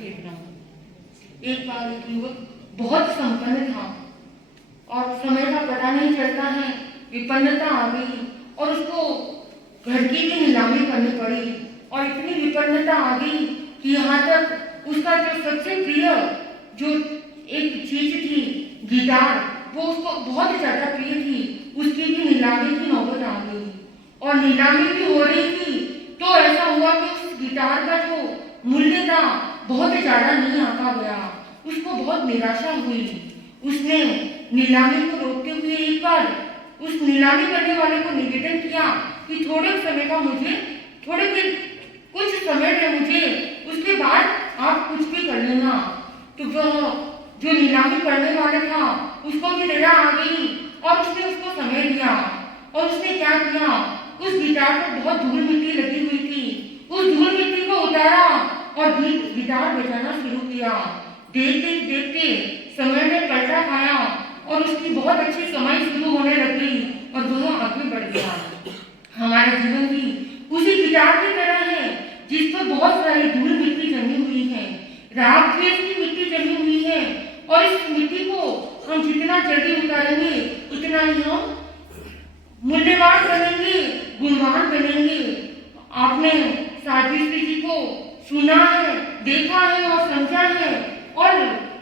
चेतना। एक बार एक युवक बहुत संपन्न था और समय का पता नहीं चलता है, विपन्नता आ गई और उसको घर की भी नीलामी करनी पड़ी और इतनी विपन्नता आ गई कि यहाँ तक उसका जो सबसे प्रिय जो एक चीज थी गिटार, वो उसको बहुत ज़्यादा प्रिय थी, उसकी भी नीलामी की नौबत आ गई और नीलामी भी हो रही थी। तो ऐसा हुआ कि उस गिटार का जो मूल्य था बहुत ज़्यादा नहीं आंका गया, उसको बहुत निराशा हुई। उसने नीलामी को रोकते हुए एक बार उस नीलामी करने वाले को निवेदन किया कि थोड़े समय का मुझे कुछ समय दे मुझे, उसके बाद आप कुछ भी कर लेना। तो जो नीलामी करने वाला था उसको भी दया आ गई और उसने उसको समय दिया और उसने क्या किया, उस गिटार पर बहुत धूल मिट्टी लगी हुई थी, उस धूल मिट्टी को उतारा और गिटार बजाना शुरू किया। देखते देखते समय ने पलटा खाया और उसकी बहुत अच्छी कमाई शुरू होने लगी और दोनों आगे बढ़ गया। हमारे जीवन भी उसी गिटार की तरह है जिस पर बहुत सारी धूल मिट्टी जमी हुई है, राग द्वेष की मिट्टी जमी हुई है और इस मिट्टी को हम जितना जल्दी उतारेंगे उतना ही हम मूल्यवान बनेंगे, गुणवान बनेंगे। आपने साध्वी श्री जी को सुना है, देखा है और समझा है और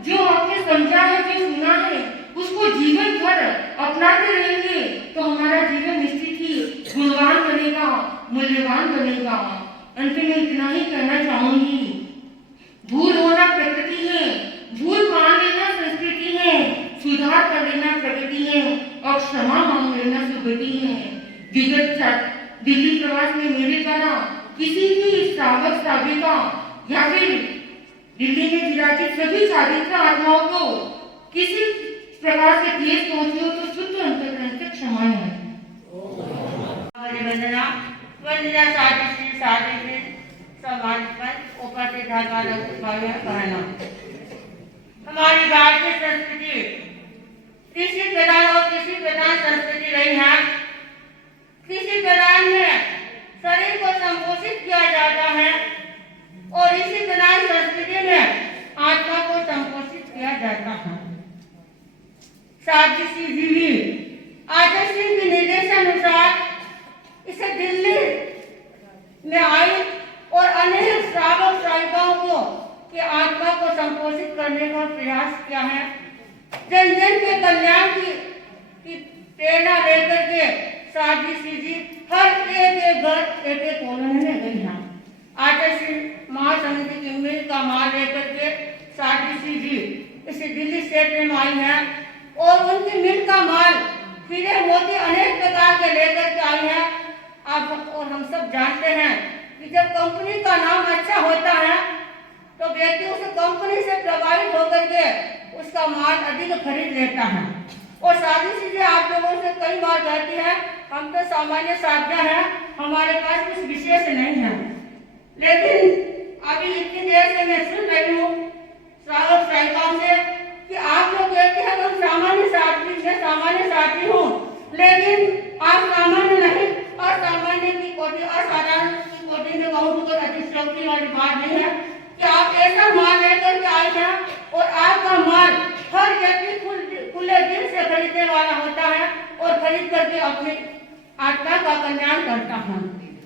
जो आपने समझा है, जो सुना है, उसको जीवन भर अपनाते रहेंगे तो हमारा जीवन निश्चित ही गुणवान बनेगा, मूल्यवान बनेगा। अंत में इतना ही कहना चाहूंगी, भूल होना प्रकृति है, भूल मान लेना संस्कृति है, सुधार कर लेना प्रगति है और क्षमा मांग लेना सुगति है। विगत दिल्ली प्रवास में मेरे द्वारा किसी भी श्रावक श्राविका या फिर दिल्ली में विराजित सभी चारित्र आत्माओं को किसी प्रकार से ठेस पहुंची हो तो शुद्ध अंतःकरण से क्षमाएं हैं। वंदना वंदना साधु साधु सम्मानित उपस्थित कहना हमारी भारतीय संस्कृति कृषि प्रधान और कृषि प्रधान संस्कृति रही है। कृषि प्रधान में शरीर को संपोषित किया जाता है और इसी प्रधान संस्कृति में आत्मा को संपोषित किया जाता है। साध्वी श्री जी आचार्य सिंह के निर्देशानुसार इसे दिल्ली में आई और अनेक श्रावक श्राविकाओं को की आत्मा को संपोषित करने का प्रयास किया है। जन जन के कल्याण की प्रेरणा लेकर के साध्वी श्री जी हर एक घर एक कॉलोनी में गई हैं। आचार्य महासमिति की मिल का माल लेकर के साध्वी श्री जी इसे दिल्ली क्षेत्र में आई है और उनकी मिल का माल हीरे मोती अनेक प्रकार के लेकर के आई है। आप और हम सब जानते हैं कि जब कंपनी का नाम अच्छा होता है तो व्यक्ति उस कंपनी से प्रभावित होकर के उसका माल अधिक खरीद लेता है। और साधी चीजें आप लोगों से कई बार कहती है, हम तो सामान्य साध्या हैं, हमारे पास कुछ विशेष नहीं है, लेकिन अभी इतनी देर से मैं सुन रही हूँ श्रावक श्राविकाओं से कि आप लोग कहते हैं तुम सामान्य साथी, मैं सामान्य साथी हूँ, लेकिन आप सामान्य नहीं, असामान्य की कोटि, असाधारण की कोटि में कहूँ तो कोई अतिशयोक्ति वाली बात नहीं है कि आप ऐसा माल लेकर के आए हैं और आपका माल हर व्यक्ति खुले दिल से खरीदने वाला होता है और खरीद करके अपनी आत्मा का कल्याण करता है।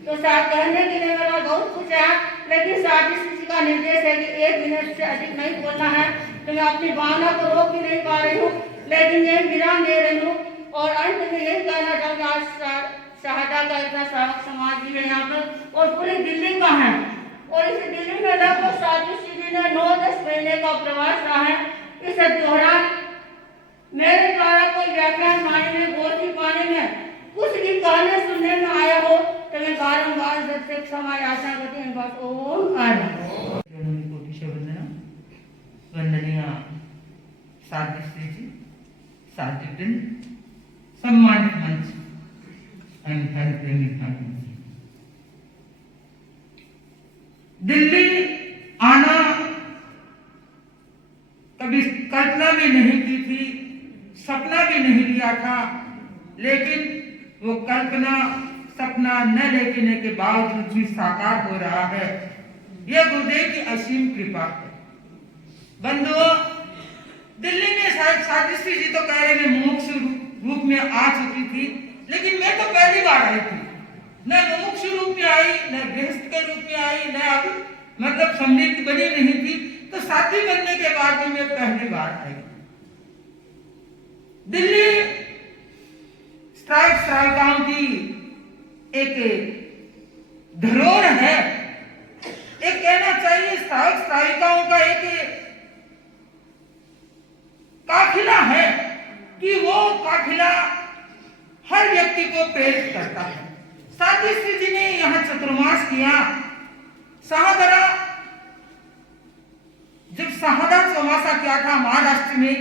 तो साथ कहने के लिए मेरा बहुत कुछ है, लेकिन साथी किसी का निर्देश है कि 1 मिनट से अधिक नहीं बोलना है, तो मैं अपनी भावना को रोक भी नहीं पा रही हूँ, लेकिन यही विराम दे रही हूँ। और अंत में यही कहना चाहूँगी, आज शहादा का इतना श्रावक समाज भी है यहाँ पर और पूरी दिल्ली का है और इस दिल्ली में लगभग साधु श्री जी ने 9-10 महीने का प्रवास रहा है। इस दौरान मेरे द्वारा कोई व्याख्यान माने में, गोष्ठी पाने में, कुछ भी कहने सुनने में आया हो तो मैं बारंबार सबसे क्षमा याचना करती हूँ। बस ओम वंदनीय साध्वी श्री जी, साध्वी वृंद, सम्मानित मंच एवं प्रेमी भाई, दिल्ली आना कभी कल्पना भी नहीं की थी, सपना भी नहीं लिया था, लेकिन वो कल्पना सपना न लेने के बावजूद भी साकार हो रहा है। यह गुरुदेव की असीम कृपा है। बंधुओं, दिल्ली में शायद सावित्री जी तो कह रहे हैं मुमुक्ष रूप में आ चुकी थी, लेकिन मैं तो पहली बार आई थी। न मुमुक्ष रूप में आई, न गृहस्थ के रूप में आई, न अभी मतलब समृद्ध बनी नहीं थी, तो साथी बनने के बाद भी मैं पहली बार आई। दिल्ली श्राविकाओं की एक धरोहर है। एक कहना चाहिए श्राविकाओं का एक काफिला है कि वो काफिला हर व्यक्ति को प्रेरित करता है। सावित्री जी ने यहाँ चतुर्मास किया। शाहदरा, जब शाहदा चौमासा किया था महाराष्ट्र में,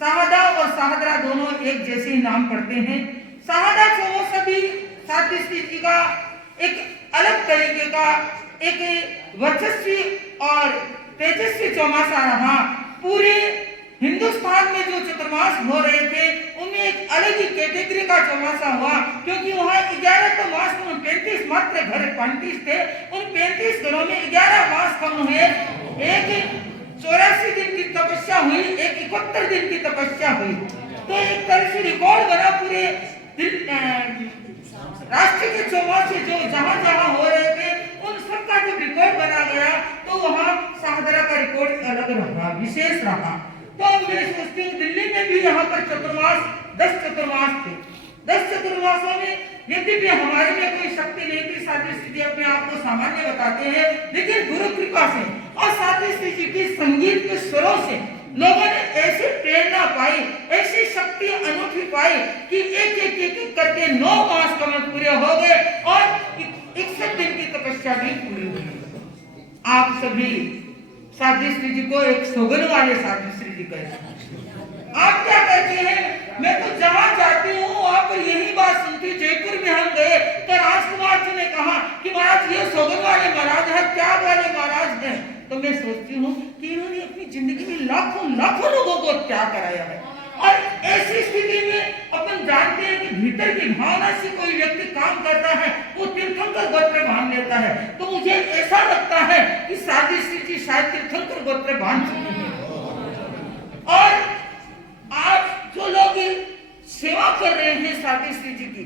शाहदा और शाहदरा दोनों एक जैसे ही नाम पढ़ते हैं। शाहदा चौमासा भी सावित्री जी का एक अलग तरीके का एक वर्चस्वी और तेजस्वी चौमासा रहा। पूरे हिंदुस्तान में जो चतुर्मास हो रहे थे उनमें एक अलग ही कैटेगरी का चौमासा हुआ, क्योंकि वहाँ 11 तो मास में 35 मात्र घर 35 थे। उन 35 घरों में 11 मास कम हुए। एक 84 दिन की तपस्या हुई, एक 71 दिन की तपस्या हुई। तो एक तरह से रिकॉर्ड बना पूरे राष्ट्र के चौमासे जो जहां जहां हो रहे थे उन सबका जब रिकॉर्ड बना गया तो वहां शाहदरा का रिकॉर्ड अलग रहा, विशेष रहा। तो मैं सोचती हूँ दिल्ली में भी यहाँ पर चतुर्मास 10 चतुर्मास थे। 10 चतुर्मासों में यद्यपि हमारे में कोई शक्ति नहीं थी, सावित्री जी अपने आप को सामान्य बताते हैं, लेकिन गुरु कृपा से और सावित्री जी की संगीत के स्वरों से लोगों ने ऐसी प्रेरणा पाई, ऐसी शक्ति अनूठी पाई कि एक एक एक एक करके 9 मास कमल पूरे हो गए और 61 दिन की तपस्या भी पूरी हुई। आप सभी सावित्री जी को एक सौगन वाले सावित्री जी कहते हैं। आप क्या कहते हैं? मैं तो जहां जाती हूँ वहां पर यही बात सुनती। जयपुर में हम गए तो राजकुमार जी ने कहा कि महाराज ये सौगन वाले महाराज है, त्याग वाले महाराज हैं। तो मैं सोचती हूँ कि इन्होंने अपनी जिंदगी में लाखों लाखों लोगों को त्याग कराया है। और ऐसी स्थिति में अपन जानते हैं कि भीतर की भावना से कोई व्यक्ति काम करता है, वो तीर्थंकर गोत्र बांध लेता है। तो मुझे ऐसा लगता है कि सावित्री जी शायद तीर्थंकर गोत्र बांध चुकी है। और आज जो लोग सेवा कर रहे हैं सावित्री जी की,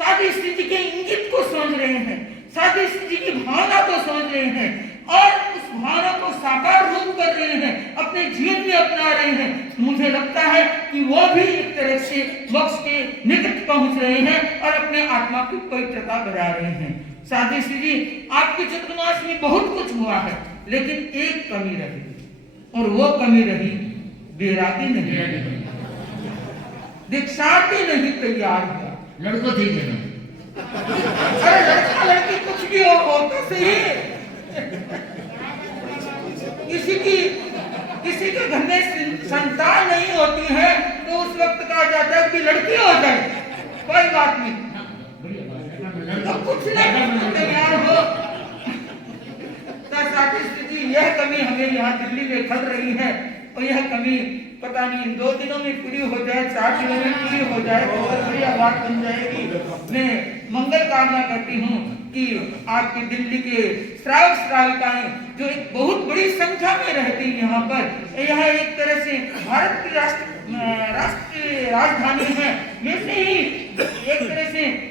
सावित्री जी के इंगित को समझ रहे हैं, सावित्री जी की भावना को समझ रहे हैं और उस भावना को साकार रूप कर रहे हैं, अपने जीवन में अपना रहे हैं, मुझे लगता है कि वो भी एक तरह से मोक्ष के निकट पहुंच रहे हैं और अपने आत्मा की पवित्रता बढ़ा रहे हैं। सावित्री जी, आपके चतुर्मास में बहुत कुछ हुआ है, लेकिन एक कमी रही और वो कमी रही बेरागी नहीं रही, दीक्षार्थी नहीं तैयार हुआ। लड़को थी जगह। अरे लड़का लड़की कुछ भी हो तो सही। किसी के घर में संतान नहीं होती है तो उस वक्त कहा जाता है कि लड़की हो जाए, कोई बात नहीं, तो कुछ नहीं तैयार हो। तो सावित्री जी, यह कमी हमें यहाँ दिल्ली में खल रही है और यह कमी पता नहीं 2 दिनों में पूरी हो जाए, 4 दिनों में पूरी हो जाए तो बहुत बढ़िया बात बन जाएगी। मैं मंगल कामना करती हूँ कि आपकी दिल्ली के श्रावक श्राविकाएं जो एक बहुत बड़ी संख्या में रहती है यहाँ पर, यह एक तरह से भारत की राष्ट्रीय राजधानी है, वैसे ही एक तरह से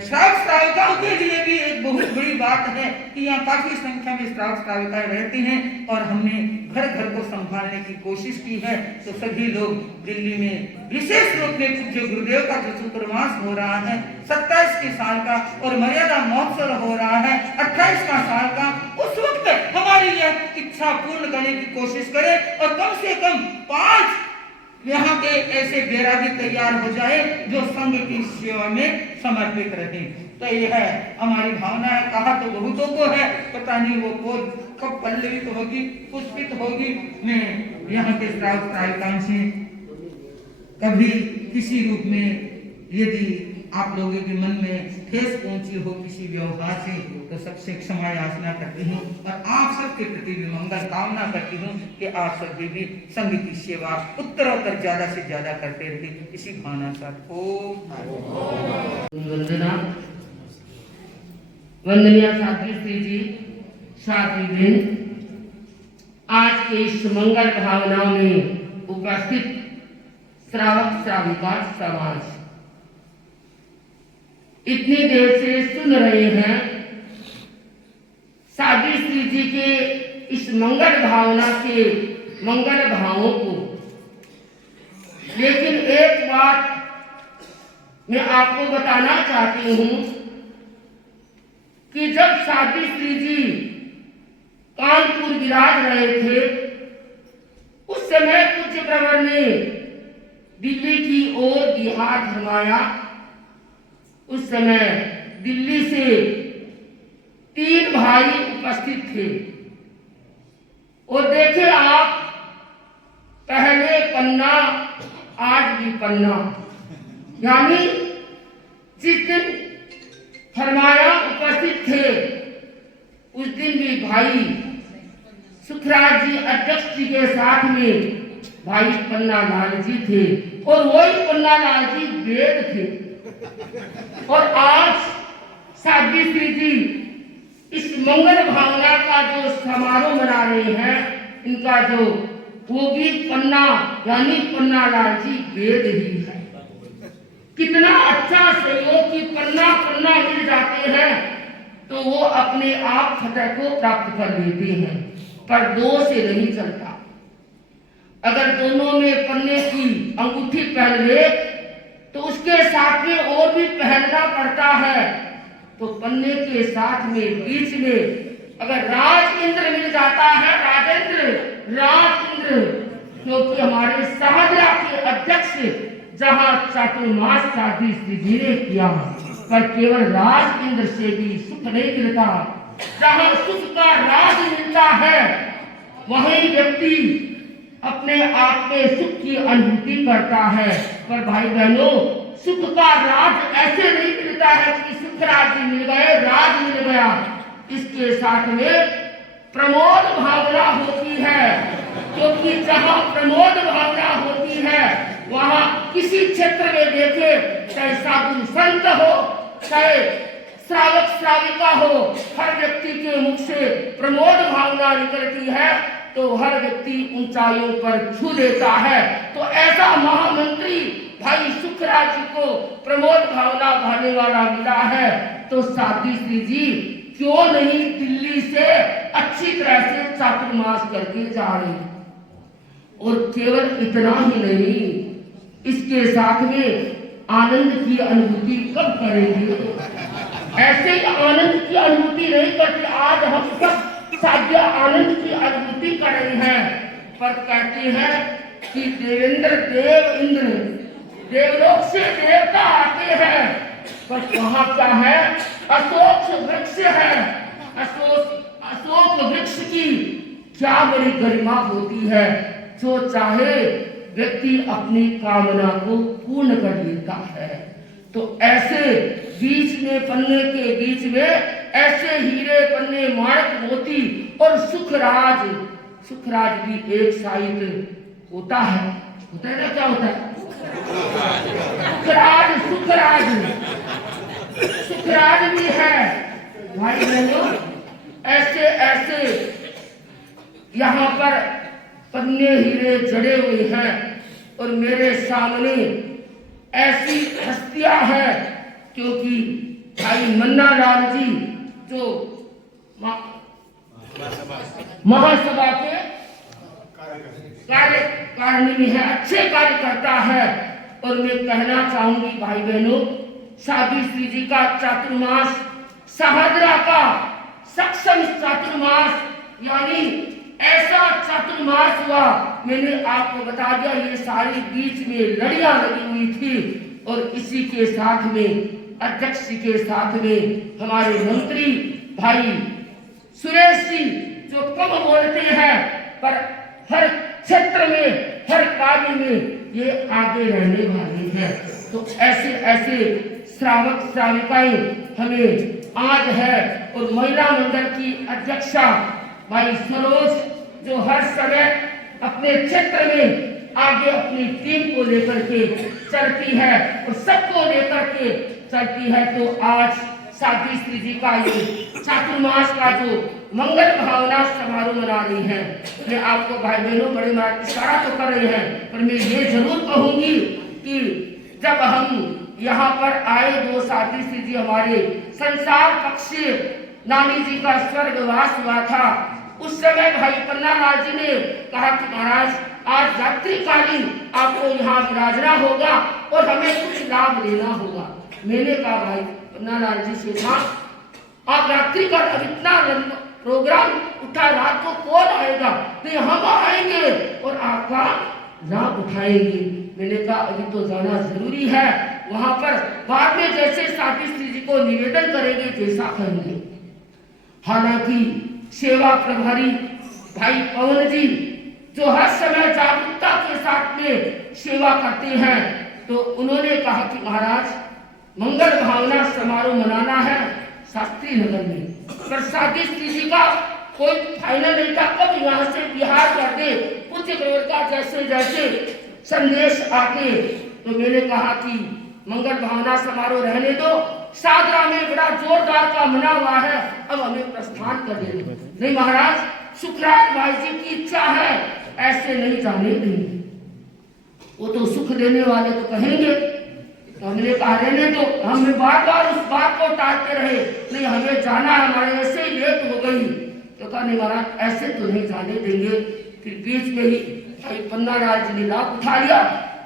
श्रावक श्राविकाओं के लिए भी एक बहुत बड़ी बात है कि यहाँ काफी संख्या में श्रावक श्राविकाएं रहती हैं और हमने घर घर को संभालने की कोशिश की है। तो सभी लोग दिल्ली में विशेष रूप में पूज्य गुरुदेव का जो चतुर्मास हो रहा है 27 साल का और मर्यादा महोत्सव हो रहा है 28 साल का, उस वक्त हमारी यह इच्छा पूर्ण करने की कोशिश करें और कम से कम 5 यहाँ के ऐसे बैरागी तैयार हो जाए जो संघ की सेवा में समर्पित रहे। तो यह है हमारी भावना है। कहा तो बहुतों को है, पता नहीं वो कब पल्लवित होगी, पुष्पित होगी। मैं यहाँ के श्रावक श्राविकाओं से कभी किसी रूप में यदि आप लोगों के मन में ठेस पहुंची हो किसी व्यवहार से, तो सबसे क्षमा याचना करती हूँ और आप सबके प्रति भी मंगल कामना करती हूँ कि आप सभी भी संघ की सेवा उत्तरोत्तर ज्यादा से ज्यादा करते रहे, इसी भावना साथ वंदनीय सावित्री जी, सातवीं दिन आज के इस मंगल भावना में उपस्थित श्रावक श्राविका समाज, इतनी देर से सुन रहे हैं साध्वी श्री जी के इस मंगल भावना के मंगल भावों को। लेकिन एक बात मैं आपको बताना चाहती हूं कि जब साध्वी श्री जी कानपुर विराज रहे थे, उस समय पूज्य प्रवर ने दिल्ली की ओर बिहार घुमाया। उस समय दिल्ली से 3 भाई उपस्थित थे और देखे आप, पहले पन्ना आज भी पन्ना, यानी जिस दिन फरमाया उपस्थित थे उस दिन भी भाई सुखराज जी अध्यक्ष जी के साथ में भाई पन्ना लाल जी थे और वही पन्ना लाल जी वेद थे। और आज साध्वी श्री जी इस मंगल भावना का जो समारोह मना रहे हैं, इनका जो वो भी पन्ना यानी पन्ना लाल जी वेद ही है। कितना अच्छा सहयोग की पन्ना पन्ना मिल जाते हैं तो वो अपने आप फतह को प्राप्त कर लेते हैं, पर 2 से नहीं चलता। अगर दोनों में पन्ने की अंगूठी पहन ले तो उसके साथ में और भी पहनना पड़ता है। तो पन्ने के साथ में बीच में अगर राज इंद्र मिल जाता है, राजेंद्र राज इंद्र, क्योंकि हमारे सहदरा के अध्यक्ष जहां चातुर्मास साध्वी श्री जी ने किया, पर केवल राज इंद्र से भी सुख नहीं मिलता। जहां सुख का राज मिलता है वहीं व्यक्ति अपने आप में सुख की अनुभूति करता है। पर भाई बहनों, सुख का राज ऐसे नहीं मिलता है कि सुख राज मिल गए, राज मिल गया। इसके साथ में प्रमोद भावना होती है, क्योंकि जहां प्रमोद भावना होती है वहां किसी क्षेत्र में देखे, चाहे साधु संत हो, चाहे श्रावक श्राविका हो, हर व्यक्ति के मुख से प्रमोद भावना निकलती है तो हर व्यक्ति ऊंचाइयों पर छू देता है। तो ऐसा महामंत्री भाई सुखराज जी को प्रमोद भावना भाने वाला मिला है, तो साध्वी श्री जी क्यों नहीं दिल्ली से अच्छी तरह से चातुर्मास करके जा रहे हैं। और केवल इतना ही नहीं, इसके साथ में आनंद की अनुभूति कब करेंगे? ऐसे ही आनंद की अनुभूति नहीं करते। आज हम सब साध्य आनंद की अनुभूति कर रहे हैं, पर कहते हैं कि देवेंद्र देव इंद्र देवलोक से देवता आते हैं, पर वहां क्या है? अशोक वृक्ष है। अशोक वृक्ष की क्या बड़ी गरिमा होती है, जो चाहे व्यक्ति अपनी कामना को पूर्ण कर लेता है। तो ऐसे बीच में पन्ने के बीच में ऐसे हीरे पन्ने माणक मोती और सुखराज भी एक साइड होता है ना? क्या होता है? सुखराज भी है। भाई बहनों, ऐसे यहाँ पर पन्ने हीरे जड़े हुए हैं और मेरे सामने ऐसी हस्तियां हैं, क्योंकि भाई मन्ना लाल जी जो महासभा के कार्यकारिणी है, अच्छे कार्य करता है। और मैं कहना चाहूंगी भाई बहनों, साध्वी श्री जी का चातुर्मास सहदरा का सक्षम चातुर्मास, यानी ऐसा चातुर्मास हुआ, मैंने आपको बता दिया। ये सारी बीच में लड़ियां लगी हुई थी और इसी के साथ में अध्यक्ष जी के साथ में हमारे मंत्री भाई सुरेश जी, जो कम बोलते हैं पर हर क्षेत्र में हर कार्य में ये आगे रहने वाले हैं। तो ऐसे श्रावक श्राविकाएं हमें आज है। और महिला मंडल की अध्यक्षा भाई सरोज, जो हर समय अपने क्षेत्र में आगे अपनी टीम को लेकर के चलती है और सबको लेकर के चलती है। तो आज साध्वी श्री जी का ये चातुर्मास का जो मंगल भावना समारोह मना रही हैं। मैं आपको भाई बहनों बड़े मार इशारा तो कर रहे हैं, पर मैं ये जरूर कहूंगी कि जब हम यहाँ पर आए दो साथी श्री जी हमारे संसार पक्ष से नानी जी का स्वर्गवास हुआ था, उस समय भाई पन्नालाल जी ने कहा कि महाराज आज रात्रिकालीन आपको यहाँ विराजना होगा और हमें कुछ लाभ लेना होगा। मैंने कहा भाई पन्नालाल जी से, हाँ आप रात्रि का अब इतना लंबा प्रोग्राम उठा, रात को कौन आएगा, तो हम आएंगे और आपका लाभ उठाएंगे। मैंने कहा अभी तो जाना जरूरी है वहां पर, बाद में जैसे साथी श्री जी को निवेदन करेंगे जैसा कहेंगे। हालांकि सेवा प्रभारी भाई पवन जी जो हर समय जागरूकता के साथ में सेवा करते हैं, तो उन्होंने कहा कि महाराज मंगल भावना समारोह मनाना है शास्त्री नगर में, पर साथी श्री जी का कोई फाइनल नहीं था कब यहाँ से बिहार कर दे, कुछ का जैसे जैसे संदेश आते। तो मैंने कहा कि मंगल भावना समारोह रहने दो, सादरा में बड़ा जोरदार का मना हुआ है, अब हमें प्रस्थान कर दे। नहीं महाराज सुखराज भाई जी की इच्छा है, ऐसे नहीं जाने देंगे, वो तो सुख देने वाले तो कहेंगे। तो हमने कहा रहने दो, हम बार बार उस बात को टालते रहे, नहीं हमें जाना है, हमारे ऐसे ही लेट हो गई। तो कहा नहीं महाराज ऐसे तो नहीं जाने देंगे। फिर बीच में ही भाई पन्नालाल जी ने लाभ उठा लिया,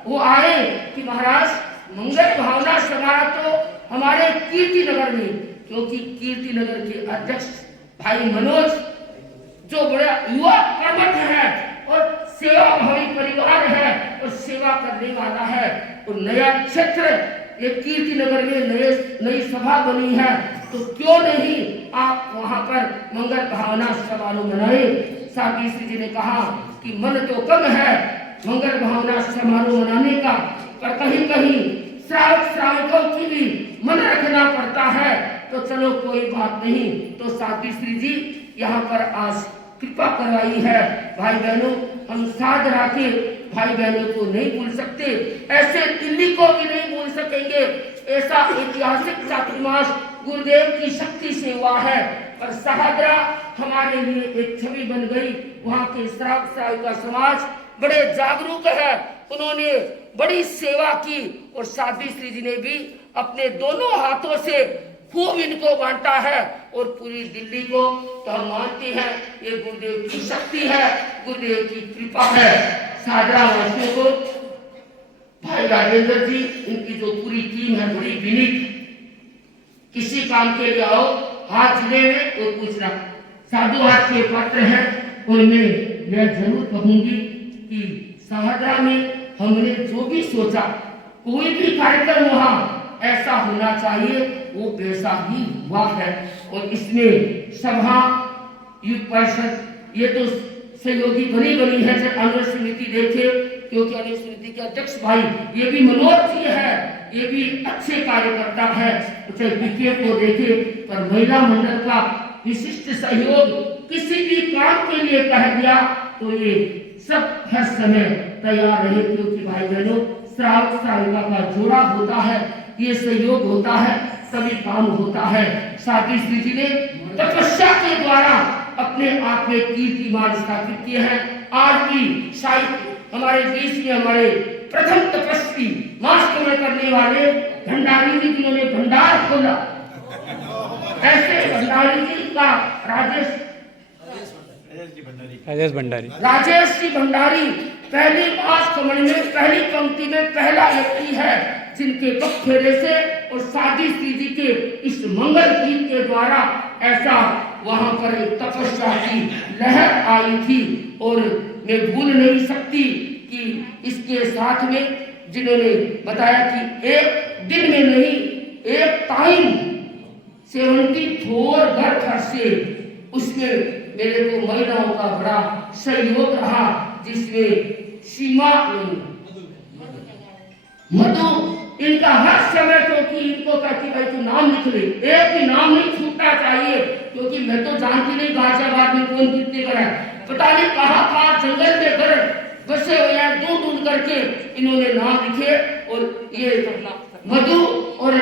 वो आए कि महाराज मंगल भावना समारोह तो हमारे कीर्ति नगर में, क्योंकि कीर्ति नगर के अध्यक्ष भाई मनोज जो बड़ा युवा कर्मठ है और सेवा भावी परिवार है और सेवा करने वाला है, और नया क्षेत्र ये कीर्ति नगर में नई सभा बनी है, तो क्यों नहीं आप वहां पर मंगल भावना समारोह मनाए। साथी श्री जी ने कहा कि मन तो कम है मंगल भावना समारोह मनाने का, पर कहीं कहीं श्रावक श्रावकों की भी मन रखना पड़ता है, तो चलो कोई बात नहीं। तो साथी श्री जी यहाँ पर आज कृपा करवाई है। भाई बहनों हम साथ रह के भाई बहनों को नहीं भूल सकते, ऐसे दिल्ली को भी नहीं भूल सकेंगे। ऐसा ऐतिहासिक चातुर्मास गुरुदेव की शक्ति से हुआ है, और सहादरा हमारे लिए एक छवि बन गई। वहाँ के श्रावक श्राविका समाज बड़े जागरूक है, उन्होंने बड़ी सेवा की, और साध्वी श्री जी ने भी अपने दोनों हाथों से खूब इनको बांटा है, और पूरी दिल्ली को तो हम मानते हैं ये गुरुदेव की शक्ति है, गुरुदेव की कृपा है। सादरा वासियों को भाई राजेंद्र जी इनकी जो पूरी टीम है बड़ी विनीत, किसी काम के लिए आओ हाथ जुड़े में और पूछना, साधु हाथ के पात्र हैं। और मैं यह जरूर कहूंगी कि सादरा में हमने जो भी सोचा, कोई भी कार्यक्रम वहाँ ऐसा होना चाहिए, वो वैसा ही हुआ है। और इसमें सभा युग परिषद ये तो सहयोगी बनी है। जब अनुरोध समिति देखे, क्योंकि अनुरोध समिति के अध्यक्ष भाई ये भी मनोज जी है, ये भी अच्छे कार्यकर्ता है। चाहे बीके को देखे, पर महिला मंडल का विशिष्ट सहयोग, किसी भी काम के लिए कह दिया तो ये सब हर समय तैयार रहे, क्योंकि भाई बहनों श्रावक श्राविका का जोड़ा होता है, ये सहयोग होता है, सभी काम होता है। साथी श्री जी ने तपस्या के द्वारा अपने आप में कीर्तिमान स्थापित किए हैं। आज भी शायद हमारे देश में हमारे प्रथम तपस्वी मास कमल करने वाले भंडारी जी, जिन्होंने भंडार खोला, ऐसे भंडारी जी का राजेश जी भंडारी पहली मास कमल में पहली पंक्ति में पहला व्यक्ति है जिनके बखेरे से और साध्वी श्री जी के इस मंगल गीत के द्वारा ऐसा वहां पर एक तपस्या की लहर आई थी। और मैं भूल नहीं सकती कि इसके साथ में जिन्होंने बताया कि एक दिन में नहीं, एक टाइम 74 घर से, उसमें मेरे को महिलाओं का बड़ा सहयोग रहा, जिसमें सीमा मधु इनका हर समय, क्योंकि इनको कहती भाई तू नाम लिख ले, एक भी नाम नहीं छूटना चाहिए, क्योंकि मैं तो जानती नहीं गाजियाबाद में कौन कितने घर है, पता नहीं कहाँ जंगल में घर बसे हुए हैं, ढूंढ करके इन्होंने नाम लिखे। और ये मधु और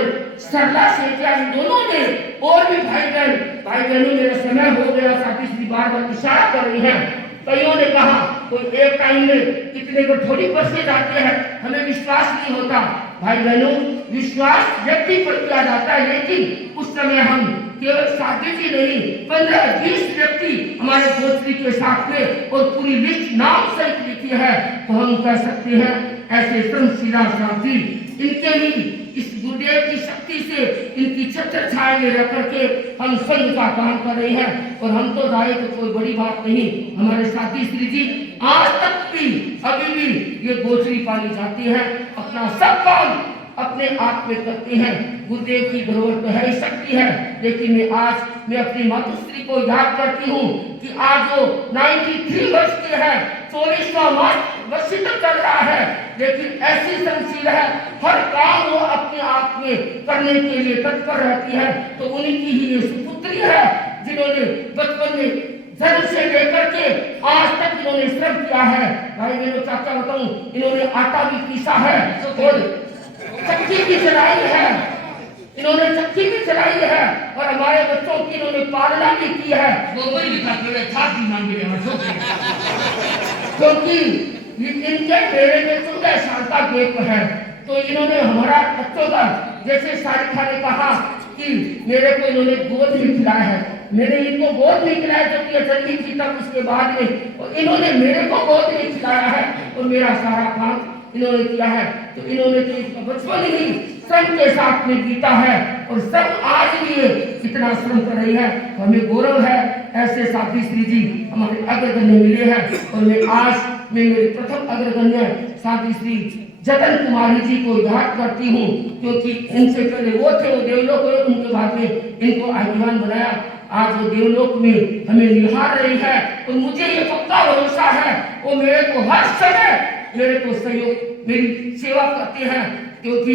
सरला सेठिया इन दोनों ने और भी भाई बहनों मेरा समय हो गया, शादी बार इशारा कर रही हैं। कईयों ने कहा कोई एक टाइम में कितने को थोड़ी बसें जाते हैं, हमें विश्वास नहीं होता। भाई बहनों, विश्वास व्यक्ति पर किया जाता है, लेकिन उस समय हम केवल साथी जी नहीं 15-20 व्यक्ति हमारे गोत्री के साथ में और पूरी लिस्ट नाम सहित लिखी है, तो हम कह सकते हैं ऐसे संशीला साथी इनके ही इस गुरुदेव की शक्ति से इनकी छत्र छाया में रह करके हम संघ का काम कर रहे हैं। और हम तो जाए तो कोई बड़ी बात नहीं, हमारे साथी श्री जी आज तक भी अभी भी ये गोचरी पाली जाती है, अपना सब काम अपने आप में करते हैं। गुरुदेव की धरोहर तो है ही शक्ति है, लेकिन मैं अपनी मातुश्री को याद करती हूँ कि आज वो 93 वर्ष के हैं, 24वां वर्ष चल रहा है, लेकिन ऐसी संशील है, हर काम वो अपने आप में करने के लिए तत्पर रहती है। तो उन्हीं की ही ये सुपुत्री है जिन्होंने बचपन में जन्म से लेकर के आज तक इन्होंने श्रम किया है। भाई बहनों, चाचा बताऊं, इन्होंने आटा भी पीसा है और चक्की भी चलाई है, इन्होंने चक्की भी चलाई है और हमारे बच्चों की इन्होंने पालना भी की है। क्योंकि इनके मेरे में 14 साल का गैप है, तो इन्होंने हमारा बच्चों का, जैसे सारिका ने कहा कि मेरे को इन्होंने गोद नहीं खिलाया है, मैंने इनको गोद नहीं खिलाया जब ये जल्दी थी तब, उसके बाद में और इन्होंने मेरे को गोद नहीं खिलाया है और मेरा सारा काम इन्होंने किया है। तो इन्होंने तो इसका बचपन ही श्रम के साथ में बीता है और सब आज भी इतना श्रम कर रही है। तो हमें गौरव है ऐसे साथी श्री जी हमारे अग्रगण्य मिले हैं। और मैं मेरे प्रथम अग्रगण्य साथी श्री जतन कुमारी जी को याद करती हूँ, क्योंकि इनसे पहले वो थे, वो देवलोक हुए, उनके बाद में इनको आजीवन बनाया। आज वो देवलोक में हमें निहार रही है और मुझे ये पक्का भरोसा है वो मेरे को हर समय मेरे को सहयोग, मेरी सेवा करते हैं, क्योंकि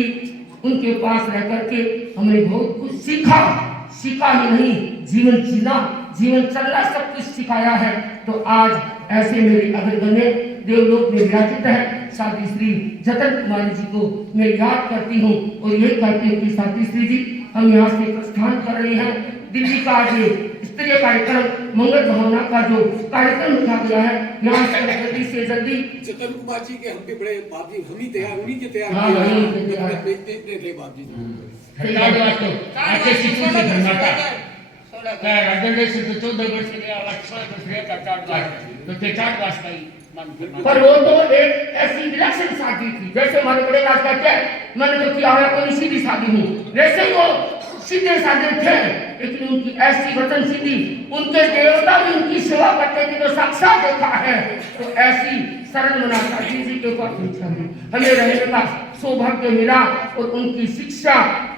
उनके पास रह करके हमने बहुत कुछ सीखा ही नहीं, जीवन जीना, जीवन चलना सब कुछ सिखाया है। तो आज ऐसे मेरे अग्रगण्य देवलोक में विराजित है साथी श्री जतन कुमारी जी को मैं याद करती हूँ और यही कहती हूँ कि साथी श्री जी हम यहाँ से प्रस्थान कर रहे हैं। दिल्ली का जो स्तरीय कार्यक्रम मंगल भावना का जो कार्यक्रम रखा गया है, यहाँ से जल्दी से जल्दी जतन कुमार जी के हम भी बड़े बाजी उन्हीं के तैयार हाँ, पर वो तो एक ऐसी विलक्षण शादी थी, जैसे हमारे बड़े राज का क्या मैंने तो किया है कोई सीधी शादी हूँ, वैसे ही वो सीधे साधे थे, लेकिन उनकी ऐसी वचन सीधी, उनके देवता भी उनकी सेवा करते थे, तो साक्षात देखा है। तो ऐसी सरल मना साथी जी के ऊपर हमें रहने का सौभाग्य मिला और उनकी शिक्षा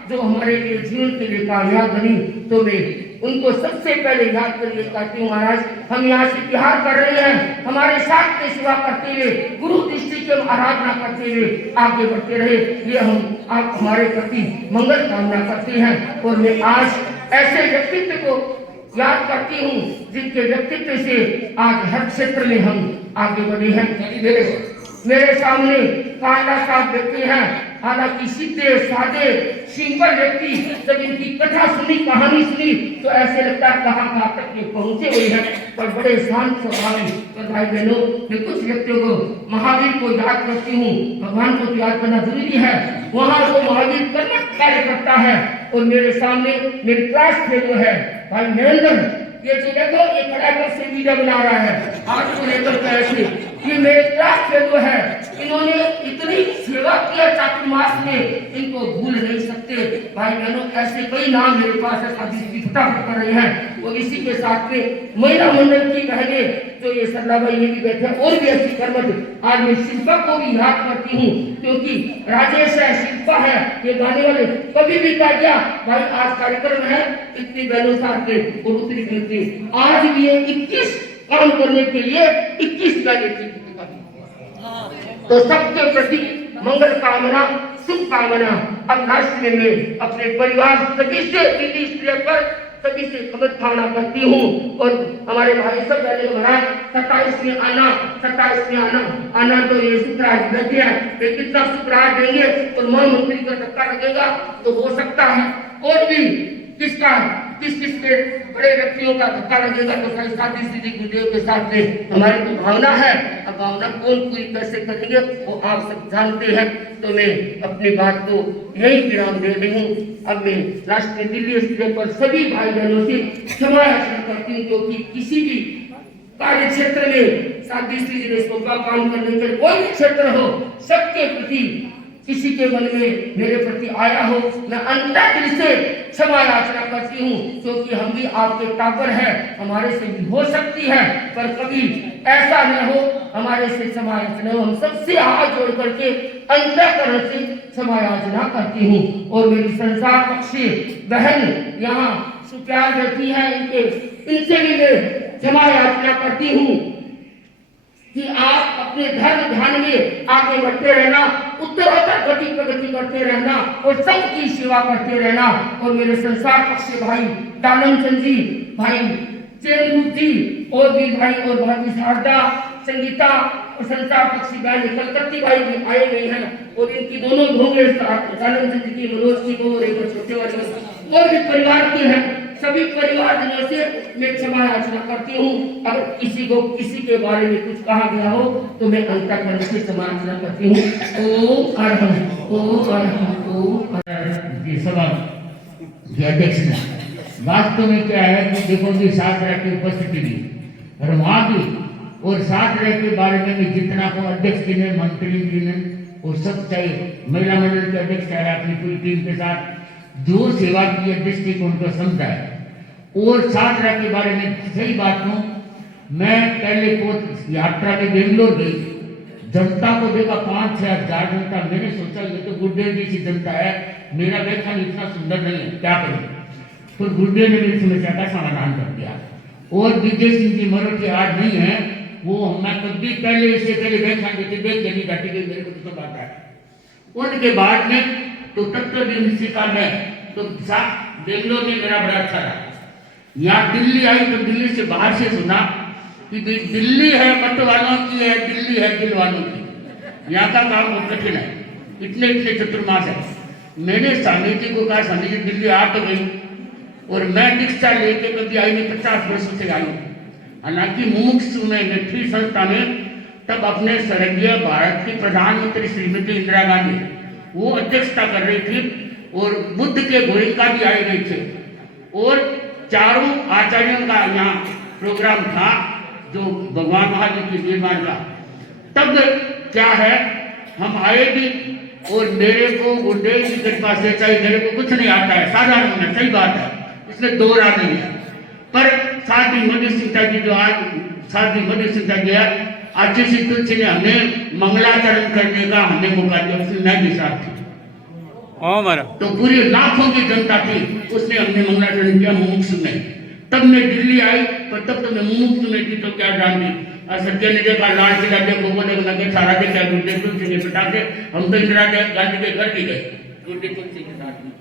जो हमारे लिए जीवन के लिए कामयाब बनी। तो मैं उनको सबसे पहले याद करके कहती हूँ, महाराज हम यहाँ से बिहार कर रहे हैं, हमारे साथ में सेवा करते हुए, गुरु दृष्टि की आराधना करते हुए आगे बढ़ते रहे, ये हम आप हमारे प्रति मंगल कामना करते हैं। और मैं आज ऐसे व्यक्तित्व को याद करती हूँ जिनके व्यक्तित्व से आज हर क्षेत्र में हम आगे बढ़े हैं। मेरे सामने कांडा साहब व्यक्ति हैं, हालांकि सीधे साधे सिंपल व्यक्ति, जब इनकी कथा सुनी, कहानी सुनी, तो ऐसे लगता है कहाँ तक ये पहुंचे हुए हैं, पर बड़े शांत स्वभाव। तो भाई बहनों, मैं कुछ व्यक्तियों को महावीर को याद करती हूँ, भगवान को याद करना जरूरी है। वहाँ वो महावीर कर्मठ कार्य करता है और मेरे सामने मेरी क्लास फेलो है भाई नरेंद्र, ये जो देखो ये खड़ा कर से वीडियो बना रहा है, हाथ को लेकर के ऐसे, ये मेरे क्लास फेलो है। इन्होंने इतनी सेवा किया चातुर्मास में, इनको भूल नहीं सकते। भाई बहनों, ऐसे कई नाम मेरे पास है, अभी फटाफट कर रहे हैं। और इसी के साथ में महिला मंडल की बहनें जो ये सरला भाई ये भी बैठे, और भी अच्छी कर्मठ। आज मैं शिल्पा को भी याद करती हूँ, क्योंकि राजेश है, शिल्पा है, ये गाने वाले कभी भी कह दिया भाई आज कार्यक्रम है, इतनी बहनों साथ में और उतनी मिलती। आज भी ये 21 काम करने के लिए 21 गाने की। तो सबके प्रति मंगल कामना, शुभ कामना। अब लास्ट में मैं अपने परिवार सभी से दिल्ली स्तर पर सभी से खबर खाना करती हूँ। और हमारे भाई सब पहले महाराज 27 में आना तो ये सुखराज बैठे हैं, ये कितना सुखराज देंगे और महामंत्री का धक्का लगेगा तो हो सकता है और भी किस के बड़े व्यक्तियों का धक्का लगेगा तो भाई साथी श्री गुरुदेव के साथ में हमारी तो भावना है। अब भावना कौन पूरी कैसे करेंगे वो आप सब जानते हैं। तो मैं अपनी बात को यही विराम दे रही हूँ। अब मैं राष्ट्रीय दिल्ली स्तर पर सभी भाई बहनों से क्षमा याचना करती हूँ, क्योंकि किसी भी कार्य क्षेत्र में साथी श्री जी ने काम करने के कोई भी क्षेत्र हो, सबके प्रति किसी के मन में मेरे प्रति आया हो, मैं अंतर दिल से क्षमा याचना करती हूँ, क्योंकि हम भी आपके टापर हैं, हमारे से भी हो सकती है, पर कभी ऐसा न हो हमारे से क्षमा याचना हो। हम सबसे हाथ जोड़ करके अंतःकरण से क्षमा याचना करती हूँ। और मेरी संसार पक्षी बहन यहाँ सुप्यार बैठी है, इनसे भी मैं क्षमा याचना करती हूँ कि आप अपने धर्म ध्यान में आगे बढ़ते रहना, उत्तरोत्तर गति प्रगति करते रहना और सबकी सेवा करते रहना। और मेरे संसार पक्षी भाई दानम चंद जी, भाई चेरूप जी और भी भाई और भाभी शारदा, संगीता और संसार पक्षी बहन कलकत्ती भाई भी आए हुए हैं और इनकी दोनों भोगे दानम चंद की, मनोज की और एक छोटे वाले और भी परिवार के हैं, सभी परिवारजनों से मैं क्षमा याचना करती हूँ। अगर किसी को किसी के बारे में कुछ कहा गया हो तो मैं अंतःकरण से क्षमा याचना करती हूँ। ओम अरहम ओम अरहम ओम की सभा की अध्यक्षता। वास्तव में क्या है कि देखो कि छात्रा की उपस्थिति भी और वहाँ भी और छात्रा के बारे में भी जितना को अध्यक्ष जी ने, मंत्री जी ने और सब चाहिए महिला मंडल के अध्यक्ष है अपनी पूरी टीम के साथ जो सेवा की है दृष्टिकोण को समझा है। और छात्रा के बारे में सही बात हूँ, मैं पहले को यात्रा में बेंगलोर गई, जनता को देखा 5-6 हजार जनता। मैंने सोचा ये तो गुरुदेव जी की जनता है, मेरा व्याख्यान इतना सुंदर नहीं है, क्या करें। तो गुरुदेव ने मेरी समस्या का समाधान कर दिया। और विजय सिंह जी मराठी आज नहीं है, वो मैं कभी पहले इससे पहले व्याख्यान देते देख देनी घटी गई, मेरे को तो सब आता है। उनके बाद में तो तत्व सिखा मैं तो बेंगलोर में मेरा बड़ा अच्छा रहा। यहाँ दिल्ली आई तो दिल्ली से बाहर से सुना कि दिल्ली है मत वालों की है, दिल्ली है दिल वालों की। यहाँ का काम बहुत कठिन है, इतने चतुर्मास है। मैंने स्वामी जी को कहा स्वामी जी दिल्ली आ तो गई और मैं दीक्षा लेके कभी आई नहीं, 50 वर्षों से आई। हालांकि मुमुक्षु में मिट्टी संस्था में तब अपने स्वर्गीय भारत की प्रधानमंत्री श्रीमती इंदिरा गांधी वो अध्यक्षता कर रही थी और बुद्ध के गोयंका भी आए गए थे और चारों आचार्यों का यहाँ प्रोग्राम था जो भगवान महावीर के निर्माण का। तब क्या है हम आए भी और मेरे को गुरुदेव की कृपा से चाहे मेरे को कुछ नहीं आता है, साधारण है, सही बात है, इसमें दो राह नहीं है। पर साधी मध्य सिंह जी जो आज साधी मध्य सिंह गया आचार्य तुलसी ने हमें मंगलाचरण करने का हमें मौका दिया, उसने मैं भी साथ थी। तो पूरी लाखों की जनता थी, उसने हमने मंगलाचरण किया मुमुक्षु ने। तब मैं दिल्ली आई पर तब तो मैं मुमुक्षु में थी तो क्या जानती। सत्य ने देखा लाल किला देखो बोले लगे सारा देखा गुरुदेव तुलसी ने बिठा के हम तो इंदिरा गांधी के घर भी गए गुरुदेव तुलसी के साथ में।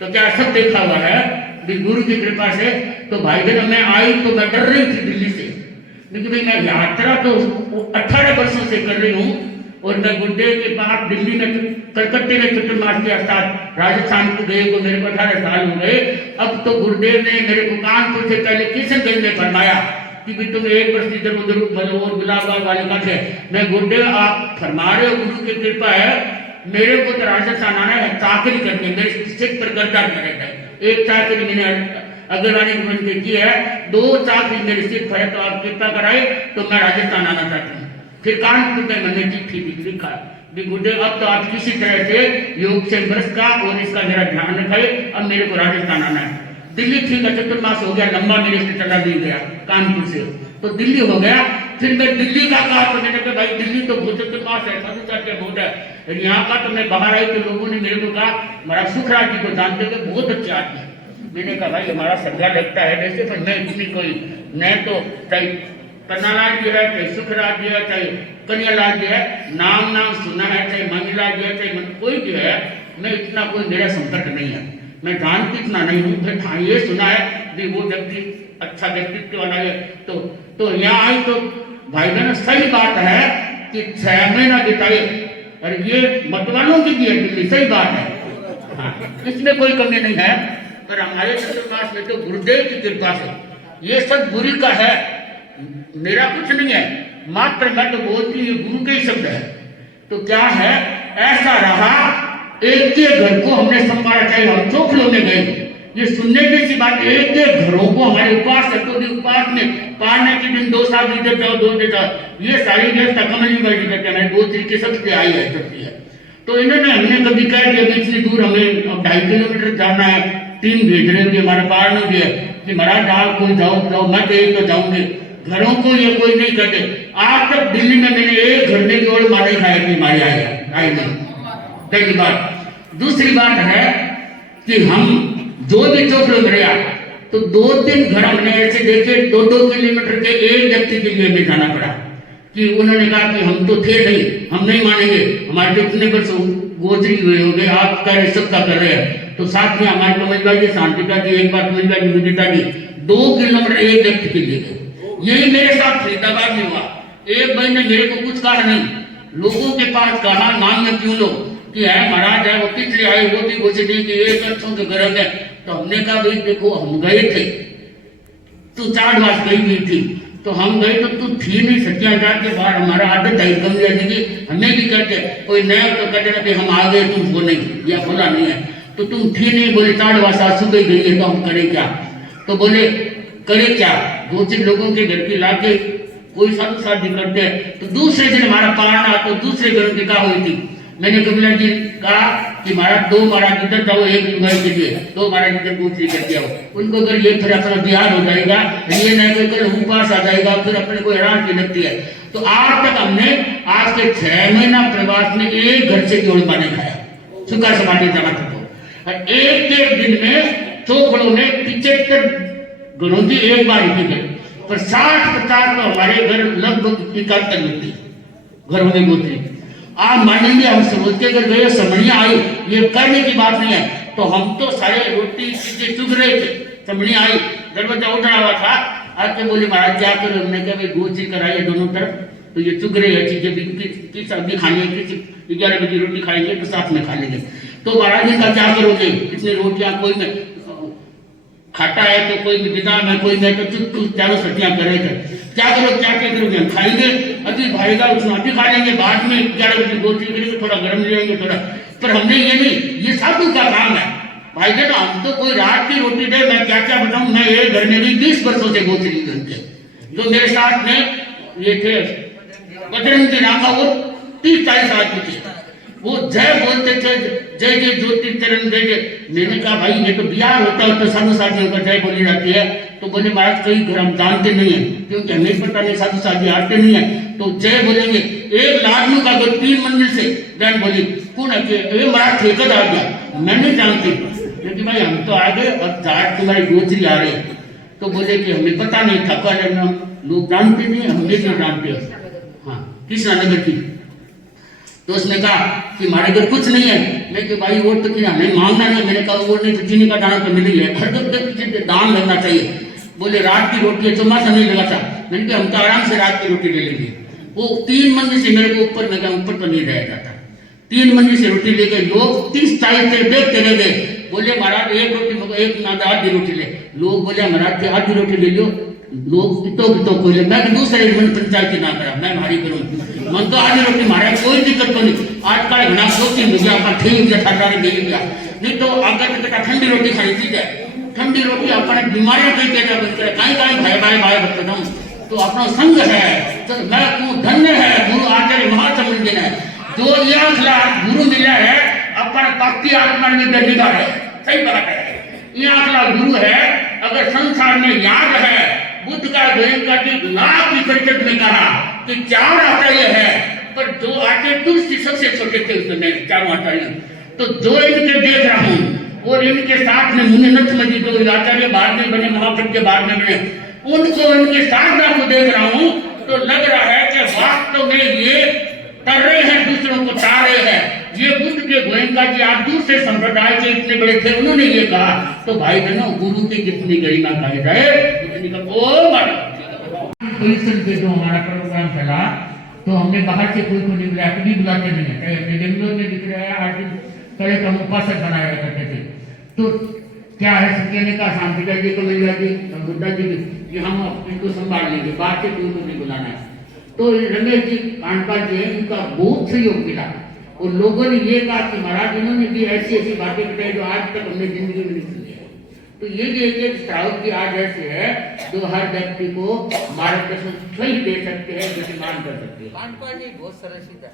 तो क्या सब देखा हुआ है गुरु की कृपा से। तो भाई बहन मैं आई तो मैं डर रही थी दिल्ली से, लेकिन भाई मैं यात्रा तो 18 वर्षों से कर रही हूँ और मैं गुरुदेव के पास दिल्ली में कलकत्ते में चतुर्मास के अर्थात राजस्थान को गए को मेरे को 18 साल हो गए। अब तो गुरुदेव ने मेरे को कानपुर से पहले किशनगंज में फरमाया कि भी तुम 1 वर्ष इधर उधर मतलब और गुलाबबाग वाले का थे। मैं गुरुदेव आप फरमा रहे हो गुरु की कृपा है, मेरे को तो राजस्थान आना है चाकरी करने, मेरे सिर पर गर्दा करेगा। एक चाकरी मैंने अग्रवाणी बन के की है, 2 चाकरी मेरे सिर पर है, तो आप कृपा कराए तो मैं राजस्थान आना चाहती हूँ। फिर कानपुर में मैंने चिट्ठी भी लिखा भी गुरुदेव अब तो आप किसी तरह से योग से बरस का और इसका मेरा ध्यान रखाए, अब मेरे को राजस्थान आना है। दिल्ली ठीक है, चतुर्मास हो गया, लंबा मेरे से चला भी गया कानपुर से तो दिल्ली हो गया। फिर मैं दिल्ली का कहा तो मैंने कहा भाई दिल्ली तो बहुत चतुर्मास है, साधु चाचा बहुत है। यहाँ का तो मैं बाहर आई तो लोगों ने मेरे को कहा हमारा सुखराज जी को जानते थे, बहुत अच्छे आदमी। मैंने कहा भाई हमारा श्रद्धा लगता है वैसे, पर मैं इतनी कोई मैं तो चाहे कन्नालाल जी है, चाहे सुखराज जी है, चाहे कन्यालाल जी है, नाम सुना है, चाहे मंगला जी है, चाहे कोई भी है, मैं इतना कोई मेरा संकट नहीं है, मैं जानती इतना नहीं हूँ। फिर हाँ ये सुना है भी वो व्यक्ति अच्छा व्यक्तित्व वाला है। तो यहाँ आई तो भाई बहन सही बात है कि 6 महीना बिताए, और ये मतवालों की भी है दिल्ली, सही बात है। हाँ, इसमें कोई कमी नहीं है, पर हमारे चतुर्मास में तो गुरुदेव की कृपा से ये सब गुरु का है, मेरा कुछ नहीं है, मात्र मैं तो बोलती ये गुरु के ही शब्द है। तो क्या है, ऐसा रहा एक के घर को हमने संभाला, चाहे हम चौखलों में गए, ये सुनने की सी बात, एक के घरों को हमारे उपवास उपास में पारने के दिन 2 साल बीते जाओ 2 दे जाओ, ये सारी व्यवस्था कमल जी भाई करते हैं, 2 तरीके सबसे आई है सकती है। तो इन्होंने हमने कभी कह दिया इतनी दूर हमें 2.5 किलोमीटर जाना है, 3 भेज रहे थे हमारे पार नहीं दिया कि महाराज आप कोई जाओ मैं तो जाऊंगे, घरों को ये कोई नहीं करते। आज तक दिल्ली में मैंने एक घर में जोड़ मारे खाए थे, मारे आए नहीं। पहली बात। दूसरी बात है कि हम जो भी चौक रहा तो 2-3 घर हमने ऐसे देखे 2-2 किलोमीटर के एक व्यक्ति के लिए हमें जाना पड़ा, कि उन्होंने कहा कि हम तो थे नहीं, हम नहीं मानेंगे, हमारे जो इतने वर्ष गोचरी हुए हो गए, आप कह रहे सबका कर रहे हैं। तो साथ में हमारे कमलबा जी, शांतिका जी, एक बार कमलबा जी, मुदिता जी 2 किलोमीटर एक व्यक्ति के लिए गए। यही मेरे साथ फरीदाबाद में हुआ। एक भाई ने मेरे को कुछ कहा नहीं, लोगों के पास कहा नाम में क्यों लो कि है महाराज है वो पिछले आए वो भी घोषित कि एक अच्छों के घर है। तो हमने कहा भाई देखो हम गए थे, तू 4 बार गई हुई थी, तो हम गए तो तू थी नहीं, 70,000 के बाहर हमारा आदत है कम जाएगी, हमें भी कहते कोई नया तो कहते ना कि हम आ गए तुम वो नहीं या खुला नहीं है, तो तुम थी नहीं, बोले 4 बार सासू गई गई है तो हम करें क्या। तो बोले करे क्या, 2-3 लोगों के घर की लाके कोई साधु शादी करते हैं। तो दूसरे दिन हमारा पारना, तो दूसरे घर की कहा हुई थी, मैंने कबीला जी कहा कि महाराज 2 महाराज इधर जाओ, एक घर के लिए 2 महाराज इधर दूसरी करके आओ, उनको अगर ये फिर अपना बिहार हो जाएगा, ये नहीं कोई कल उपास आ जाएगा, फिर अपने को हैरान की लगती है। तो आज तक हमने आज के 6 महीना प्रवास में एक घर से जोड़ पाने खाया, सुखा समाधि जाना था। और एक दिन में चौखड़ों में 75 घरों की एक बार ही गए, पर 60-50 तो हमारे घर लगभग 71 मिलती घरों में गोत्री। आप मानेंगे हम सरोज के घर गए, समणिया आई, ये करने की बात नहीं है, तो हम तो सारे रोटी चीजें चुग रहे थे, समणिया आई, दरवाजा उठा हुआ था, आके बोले महाराज क्या करो, हमने कहा भाई गोची कराई है दोनों तरफ, तो ये चुग रहे हैं चीजें भी, किस सब्जी खानी है, किस 11 बजे रोटी खाएंगे तो साथ में खा लेंगे। तो महाराज ने कहा क्या करोगे, इतनी रोटियां कोई में खाता है तो कोई में विदा में कोई में, तो चुप चारों सब्जियां कर रहे थे, क्या करोगे हम खाएंगे, अभी भाईगा उसमें अभी खा लेंगे, बाद में 11 बजे गोची करेंगे, थोड़ा गर्म ले लेंगे थोड़ा। पर हमने ये नहीं, ये साधु का काम है भाई जी, हम तो कोई रात की रोटी दे, मैं क्या क्या बताऊं, मैं ये घर में भी 20 वर्षों से गोचरी करते, जो मेरे साथ में ये थे बजरंग जी राखा, वो 30-40 आदमी थे, वो जय बोलते थे, जय जय ज्योति चरण जय जय। मैंने कहा भाई ये तो बिहार होता है तो साधु साधियों का जय बोली जाती है, तो बोले महाराज कई घर हम जानते नहीं है, क्योंकि हमें पता नहीं साधु साधी आते नहीं है, तो जय बोलेंगे। एक लाडनू का अगर 3 मंजिल से बहन बोली कौन है, ये महाराज ठेकर आ गया, मैं नहीं जानती, क्योंकि भाई हम तो आ गए और 4 तुम्हारी गोचरी आ रही, तो बोले कि हमें पता नहीं था, कल लोग जानते नहीं, हम नहीं जानते। हाँ, कृष्णा नगर की। तो उसने कहा कि हमारे घर कुछ नहीं है, मैं कि भाई वो तो हमें मांगना नहीं, मैंने कहा वो नहीं तो चीनी का दाना तो मिली है, हर घर दान लगना चाहिए। बोले रात की रोटी है, चुम्मा से नहीं लगा था, मैंने कहा हम तो आराम से रात की रोटी ले लेंगे। वो 3 मंजिल से मेरे को ऊपर, मैं ऊपर तो नहीं रह जाता, 3 मंजिल से रोटी लेके लोग 30-40 से देखते रह गए, बोले महाराज एक रोटी एक ना आधी रोटी ले, लोग बोले महाराज आधी रोटी ले लो, लोग कितो कोई, मैं दूसरे मन पंचायत ना करा, मैं भारी करूँ मन तो आधी रोटी मारे, कोई दिक्कत तो नहीं। आज का घना सोची मुझे अपना ठीक जैसा दे दिया, नहीं तो अगर बेटा ठंडी रोटी खाई थी जाए, ठंडी रोटी अपने बीमारियों कई तेजा बंद करे, कहीं भाई भाई बता दूँ तो अपना संग है, तो मैं तू धन्य है, गुरु आचार्य महासमंजन है, जो ये अखला गुरु मिला है अपना भक्ति आत्मा में दर्जिदा है, सही बात है, ये अखला गुरु है। अगर संसार में याद है बुद्ध का गोयंका की लाख परिषद में कहा कि 4 आचार्य है, पर 2 आचार्य तुलसी सबसे छोटे थे उस समय 4 आचार्य। तो जो इनके देख रहा हूँ और इनके साथ में मुनि नथमती जो आचार्य बाद में बने, महाप्रज्ञ के बाद में बने, उनको इनके साधना को देख रहा हूँ तो लग रहा है कि वास्तव में ये कर रहे हैं, दूसरों को तार रहे हैं, ये बुद्ध के गोयंका जी आप दूसरे संप्रदाय से इतने बड़े थे, उन्होंने ये कहा तो भाई बहनों गुरु की जितनी गरिमा कही जाए उतनी का पोजिशन से जो हमारा प्रोग्राम चला तो हमने बाहर से कोई नहीं बुलाया, कभी बुलाते नहीं है। बेंगलोर में दिख रहा है आज कड़े का उपासक बनाया करते थे। तो क्या है सत्य का शांति जी को मिल जाती बुद्धा जी कि हम इनको संभाल लेंगे, बाहर से कोई को नहीं बुलाना है। तो रमेश जी कांडपाल जी है, उनका बहुत सहयोग मिला और लोगों ने ये कहा कि महाराज इन्होंने भी ऐसी ऐसी बातें बताई जो आज तक हमने जिंदगी में नहीं सुनी है। तो ये जो एक श्रावक की आज ऐसे है जो हर व्यक्ति को मार्गदर्शन सही दे सकते हैं, गतिमान कर सकते हैं। कांडपाल जी बहुत सरस है।